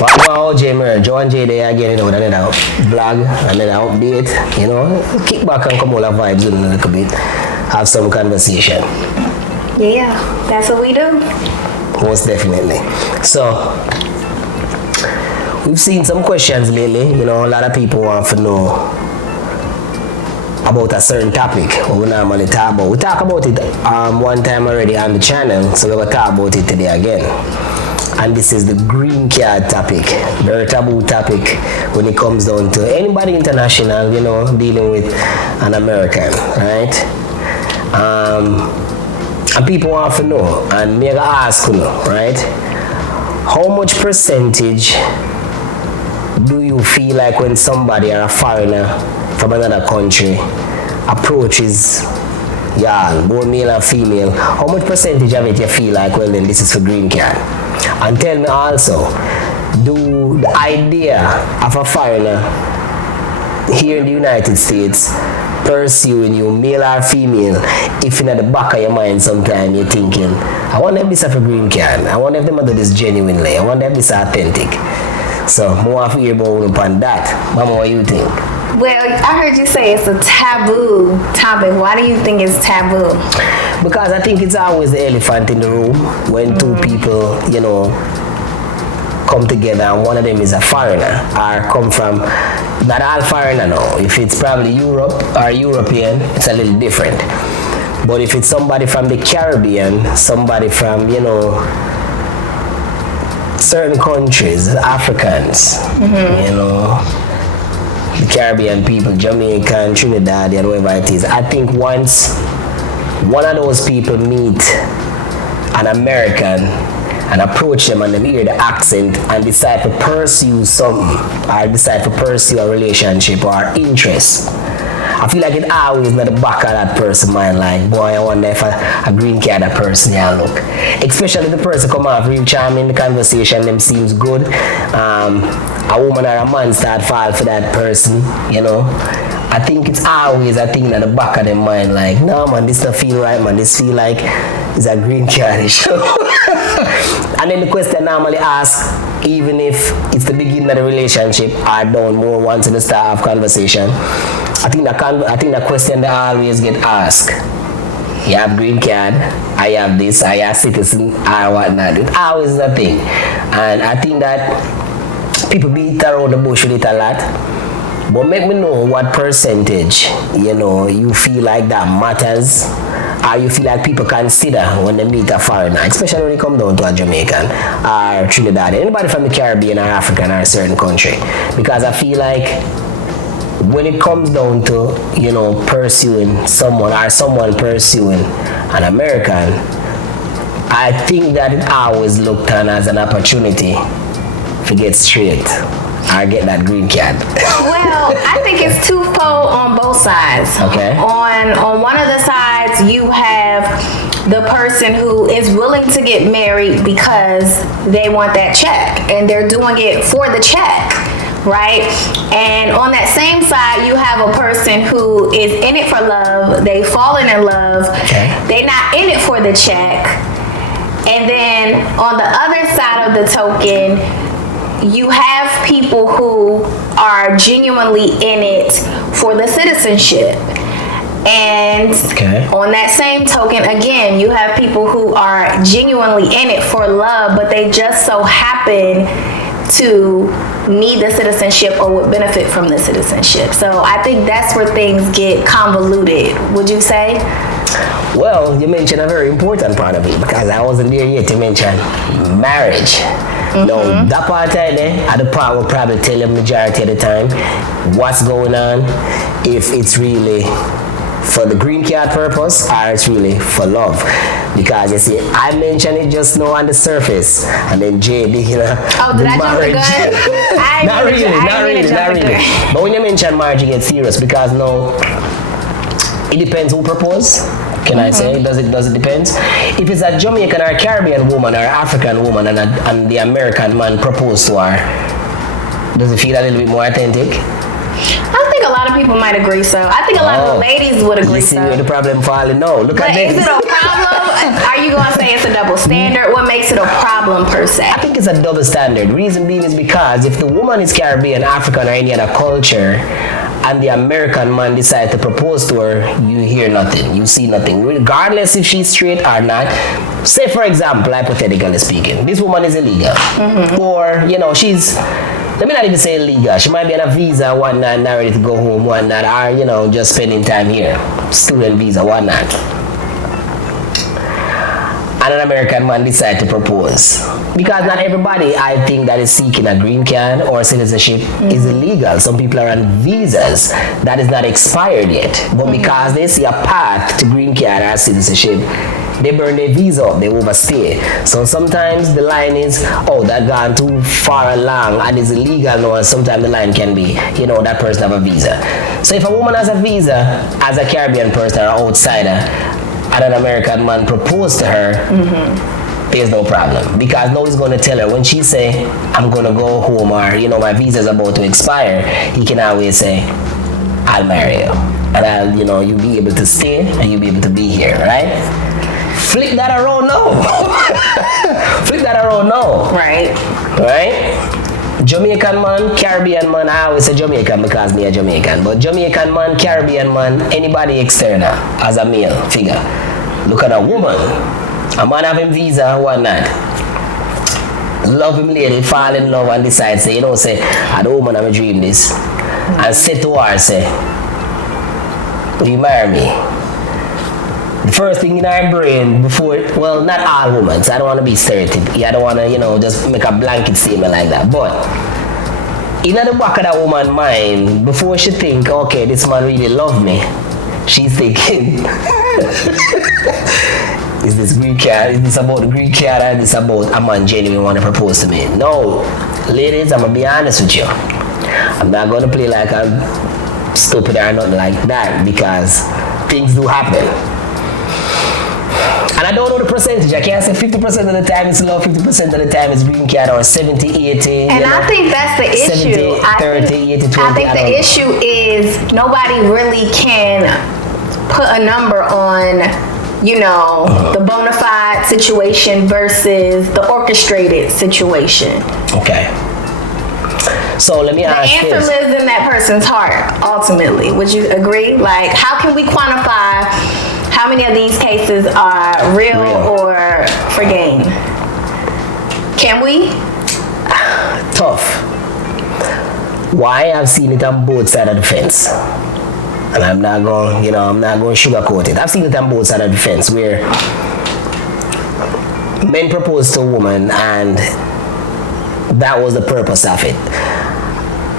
Wow, Jamie, Joe and J there again, with another blog, another update, kick back and come all the vibes in a little bit, have some conversation. Yeah, that's what we do. Most definitely. So, we've seen some questions lately, a lot of people want to know about a certain topic what we normally talk about. We talked about it one time already on the channel, so we're going to talk about it today again. And this is the green card topic, very taboo topic when it comes down to anybody international, dealing with an American, right? And people want to know, and me ask right? How much percentage do you feel like when somebody or a foreigner from another country approaches y'all, both male and female, how much percentage of it you feel like, well then this is for green card? And tell me also, do the idea of a foreigner here in the United States pursuing you, male or female, if in the back of your mind sometime you're thinking, I wonder if this is for green card, I wonder if they do this genuinely, I wonder if this is authentic. So, more of hear about upon that. Mama, what do you think? Well, I heard you say it's a taboo topic. Why do you think it's taboo? Because I think it's always the elephant in the room when two people, come together and one of them is a foreigner or come from, not all foreigner now. If it's probably Europe or European, it's a little different. But if it's somebody from the Caribbean, somebody from, certain countries, Africans, the Caribbean people, Jamaican, Trinidad, and whoever it is. I think once one of those people meet an American and approach them and then hear the accent and decide to pursue something or decide to pursue a relationship or interest, I feel like it always in the back of that person's mind, like, boy, I wonder if a green card that person yeah look. Especially if the person come off real charming, the conversation them seems good. A woman or a man start fall for that person, I think it's always a thing in the back of their mind, like, no man, this don't feel right, man, this feel like it's a green card issue. And then the question normally asked, even if it's the beginning of the relationship or down more once in the start of conversation, I think the question they always get asked, you have green card, I have this, I have citizen, or whatnot. It's always a thing. And I think that people beat around the bush with it a lot. But make me know what percentage, you feel like that matters, or you feel like people consider when they meet a foreigner, especially when it comes down to a Jamaican or Trinidad, anybody from the Caribbean or African or a certain country. Because I feel like when it comes down to, pursuing someone or someone pursuing an American, I think that it always looked on as an opportunity to get straight or get that green card. Well, I think it's twofold on both sides. Okay. On one of the sides, you have the person who is willing to get married because they want that check and they're doing it for the check. Right? And on that same side, you have a person who is in it for love. They've fallen in love. Okay. They're not in it for the check. And then on the other side of the token, you have people who are genuinely in it for the citizenship. And on that same token, again, you have people who are genuinely in it for love, but they just so happen to need the citizenship or would benefit from the citizenship. So I think that's where things get convoluted, would you say? Well, you mentioned a very important part of it because I wasn't there yet to mention marriage. Now, that part right there, the part will probably tell you majority of the time what's going on, if it's really for the green card purpose or it's really for love. Because you see, I mentioned it just now on the surface, and then JD, did I jump the gun? Not really. But when you mention marriage, you get serious because now it depends who propose. Can I say? Does it depend? If it's a Jamaican or a Caribbean woman or African woman and the American man propose to her, does it feel a little bit more authentic? I think a lot of people might agree so. I think a lot of the ladies would agree so. You see where the problem falling? No, look at this. Is it a problem? are you going to say it's a double standard? What makes it a problem per se? I think it's a double standard. Reason being is because if the woman is Caribbean, African, or any other culture, and the American man decides to propose to her, you hear nothing, you see nothing, regardless if she's straight or not. Say, for example, hypothetically speaking, this woman is illegal, or she's, let me not even say illegal. She might be on a visa, whatnot, not ready to go home, whatnot, or just spending time here, student visa, whatnot. And an American man decide to propose. Because not everybody, I think, that is seeking a green card or citizenship is illegal. Some people are on visas that is not expired yet. But because they see a path to green card or citizenship, they burn their visa up, they overstay. So sometimes the line is, that gone too far along and is illegal now, and sometimes the line can be, that person have a visa. So if a woman has a visa as a Caribbean person or outsider, and an American man proposed to her, there's no problem. Because nobody's going to tell her, when she say, I'm going to go home, or, my visa is about to expire, he can always say, I'll marry you. And I'll, you'll be able to stay, and you'll be able to be here, right? Flip that around now. Flip that around now. Right. Jamaican man, Caribbean man, I always say Jamaican because me a Jamaican, but Jamaican man, Caribbean man, anybody external as a male figure. Look at a woman, a man having visa, whatnot. Love him lady, fall in love and decide, say, I the woman, I'm a dream this. And say to her, say, will you marry me? The first thing in our brain before, well, not all women, so I don't want to be stereotypical. I don't want to, just make a blanket statement like that. But in the back of that woman's mind, before she think, okay, this man really love me, she's thinking, is this green card? Is this about the green card, or is this about a man genuinely want to propose to me? No, ladies, I'm gonna be honest with you. I'm not gonna play like I'm stupid or nothing like that, because things do happen. And I don't know the percentage. I can't say 50% of the time it's love, 50% of the time it's green card, or 70, 80. And I think that's the issue. 70, 30, 80, 20. I think the issue is nobody really can put a number on, the bona fide situation versus the orchestrated situation. Okay. So let me ask you. The answer lives in that person's heart, ultimately. Would you agree? Like, how can we quantify how many of these cases are real or for gain? Can we? Tough. Why? I've seen it on both sides of the fence. And I'm not going, to sugarcoat it. I've seen it on both sides of the fence where men propose to a woman and that was the purpose of it.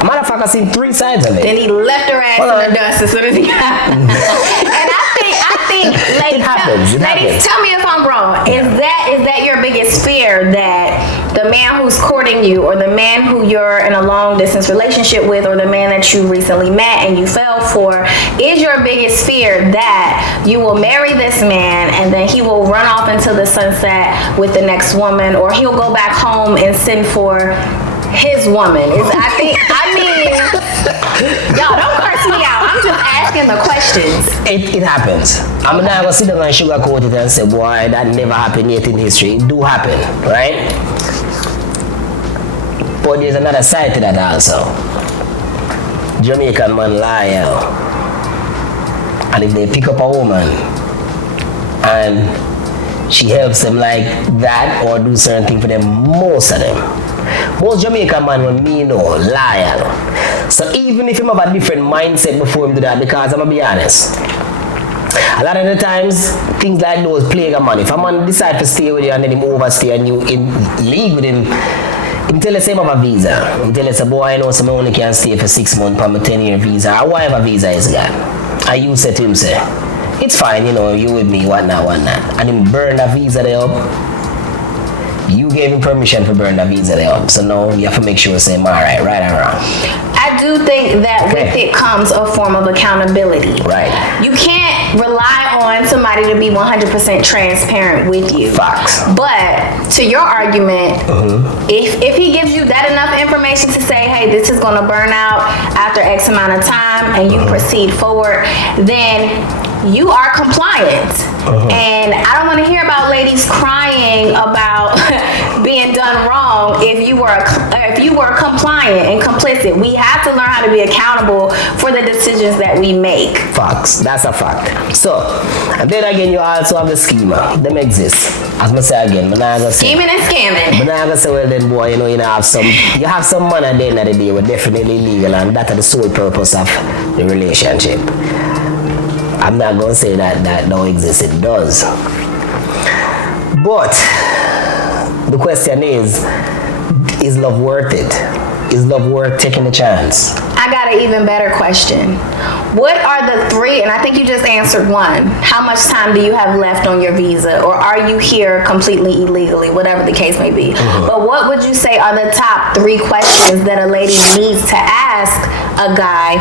A matter of fact, I've seen three sides of it. Then he left her ass in the dust as soon as he got. And I think, ladies, it happens. Tell me if I'm wrong. Is that your biggest fear, that the man who's courting you, or the man who you're in a long distance relationship with, or the man that you recently met and you fell for, is your biggest fear that you will marry this man and then he will run off into the sunset with the next woman, or he'll go back home and send for his woman? Y'all don't curse me out. I'm just asking the questions. It happens. I'm not gonna sit down and sugarcoat it and say, boy, that never happened yet in history. It do happen, right? But there's another side to that also. Jamaican man lie, and if they pick up a woman and she helps them like that or do certain things for them, most of them. Most Jamaican man when me know, liar. So even if him have a different mindset before him do that, because I'm gonna be honest, a lot of the times things like those plague a man. If a man decide to stay with you and then him overstay and you in league with him tell us him have a visa. Him tell us, boy, I know some only can stay for 6 months for my 10-year visa, or whatever visa is got. And you say to him, say, it's fine, you with me, whatnot. And him burn that visa there up. You gave him permission to burn that visa there up. So now you have to make sure you say, alright, right or wrong. I do think that with it comes a form of accountability. Right. You can't can't rely on somebody to be 100% transparent with you. Facts. But to your argument, if he gives you that enough information to say, hey, this is going to burn out after X amount of time, and you proceed forward, then you are compliant. And I don't want to hear about ladies crying about being done wrong if you were compliant and complicit. We have to learn how to be accountable for the decisions that we make. Facts. That's a fact. So, and then again, you also have the schema. Them exist. As I say again, scheming and scamming. But I say, well then, boy, you have some money at the end of the day, we're definitely legal, and that's the sole purpose of the relationship. I'm not going to say that don't exist, it does. But the question is love worth it? Is love worth taking a chance? I got an even better question. What are the three, and I think you just answered one, how much time do you have left on your visa, or are you here completely illegally, whatever the case may be. But what would you say are the top three questions that a lady needs to ask a guy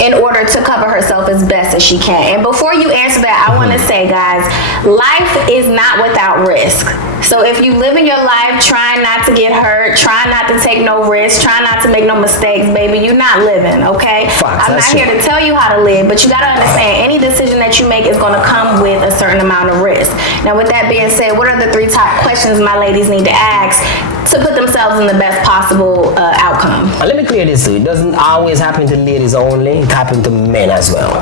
in order to cover herself as best as she can? And before you answer that, I want to say, guys, life is not without risk. So if you live in your life trying not to get hurt, trying not to take no risks, trying not to make no mistakes, baby, you're not living, okay? I'm not here to tell you how to live, but you got to understand any decision that you make is going to come with a certain amount of risk. Now, with that being said, what are the three top questions my ladies need to ask to put themselves in the best possible outcome? Let me clear this too. It doesn't always happen to ladies only. It happens to men as well.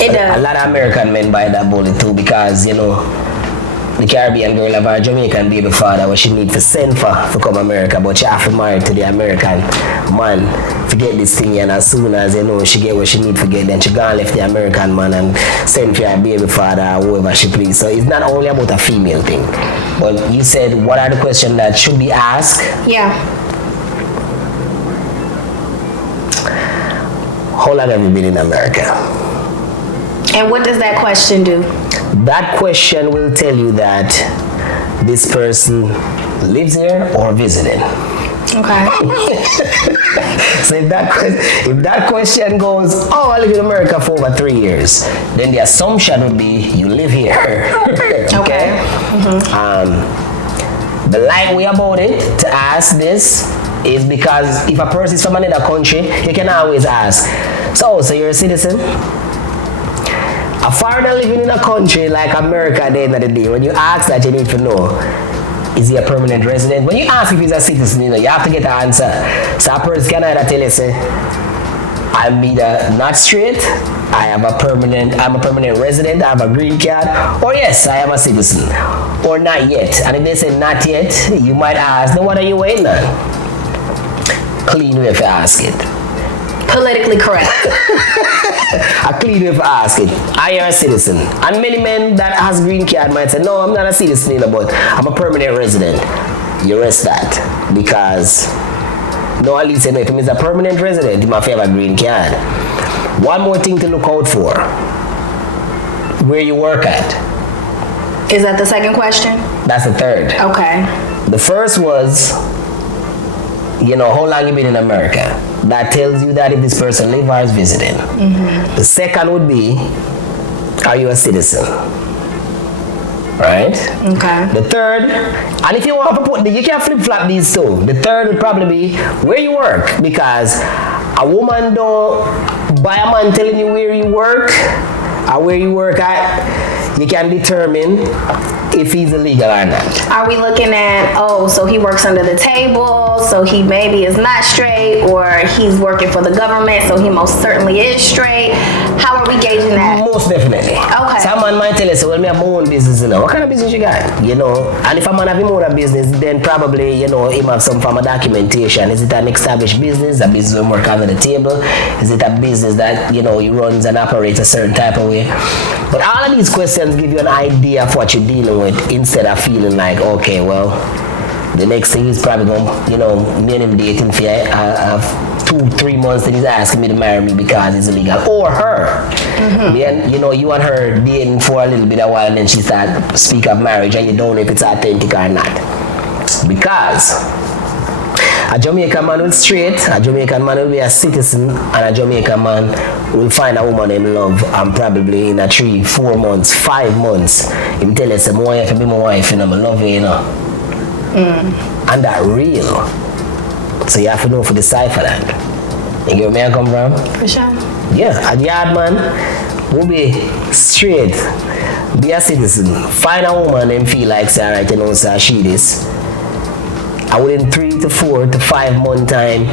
It does. A lot of American men buy that bullet too, because, you know, the Caribbean girl have a Jamaican baby father where she need to send for come America, but she have to marry to the American man to get this thing, and as soon as, you know, she get what she need to get, then she gone left the American man and send for her baby father or whoever she please. So it's not only about a female thing. But you said, what are the questions that should be asked? Yeah. How long have you been in America? And what does that question do? That question will tell you that this person lives here or visiting. Okay. So if that question goes, oh, I live in America for over 3 years, then the assumption would be you live here. Okay. The light way about it to ask this is because if a person is from another country, you can always ask, so you're a citizen? A foreigner living in a country like America at the end of the day, when you ask that, you need to know, is he a permanent resident? When you ask if he's a citizen, you know, you have to get the answer. So a person can either tell you, say, I'm either not straight, I'm a permanent resident, I have a green card, or yes, I am a citizen, or not yet. And if they say not yet, you might ask, then what are you waiting on? Clean way if you ask it. Politically correct. A clean way of asking, are you a citizen? And many men that has green card might say, no, I'm not a citizen, but I'm a permanent resident. You rest that, because no, at least you know, if he's a permanent resident, he might have a green card. One more thing to look out for: where you work at. Is that the second question? That's the third. Okay. The first was, you know, how long you been in America. That tells you that if this person lives or is visiting. The second would be, are you a citizen? Right? Okay. The third, and if you want to put, you can flip-flop these two. The third would probably be where you work, because a woman don't buy a man telling you where you work or where you work at. You can determine if he's illegal or not. Are we looking at, so he works under the table, so he maybe is not straight, or he's working for the government, so he most certainly is straight? How are we gauging that? Most definitely. Okay. Someone might tell us, well, me have my own business, you know. What kind of business you got? You know, and if a man have his own business, then probably, you know, he have some form of documentation. Is it an established business, a business that work under the table? Is it a business that, you know, he runs and operates a certain type of way? But all of these questions give you an idea of what you're dealing with, instead of feeling like, okay, well, the next thing is probably going to, you know, me and him dating for 2-3 months, and he's asking me to marry me because it's illegal. Or her. Then, you know, you and her dating for a little bit of a while, and then she start speak of marriage, and you don't know if it's authentic or not. Because A Jamaican man will straight, a Jamaican man will be a citizen, and a Jamaican man will find a woman him love and probably in a 3, 4 months, 5 months, him tell us, my wife be my wife and I love you, you know. And that real. So you have to know for decipher that. You get where I come from? For sure. Yeah, a yard man will be straight, be a citizen, find a woman and feel like say, alright, you know, so she this. And within 3 to 4 to 5 month time,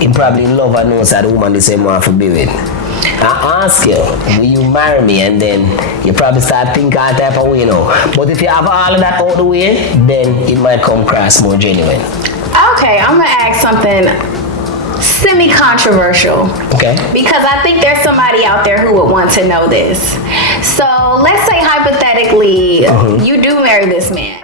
he probably love and knows that the woman the same one for be with. I ask you, will you marry me? And then you probably start thinking all type of way, you know. But if you have all of that out the way, then it might come across more genuine. Okay, I'm gonna ask something semi-controversial. Okay. Because I think there's somebody out there who would want to know this. So let's say hypothetically, you do marry this man.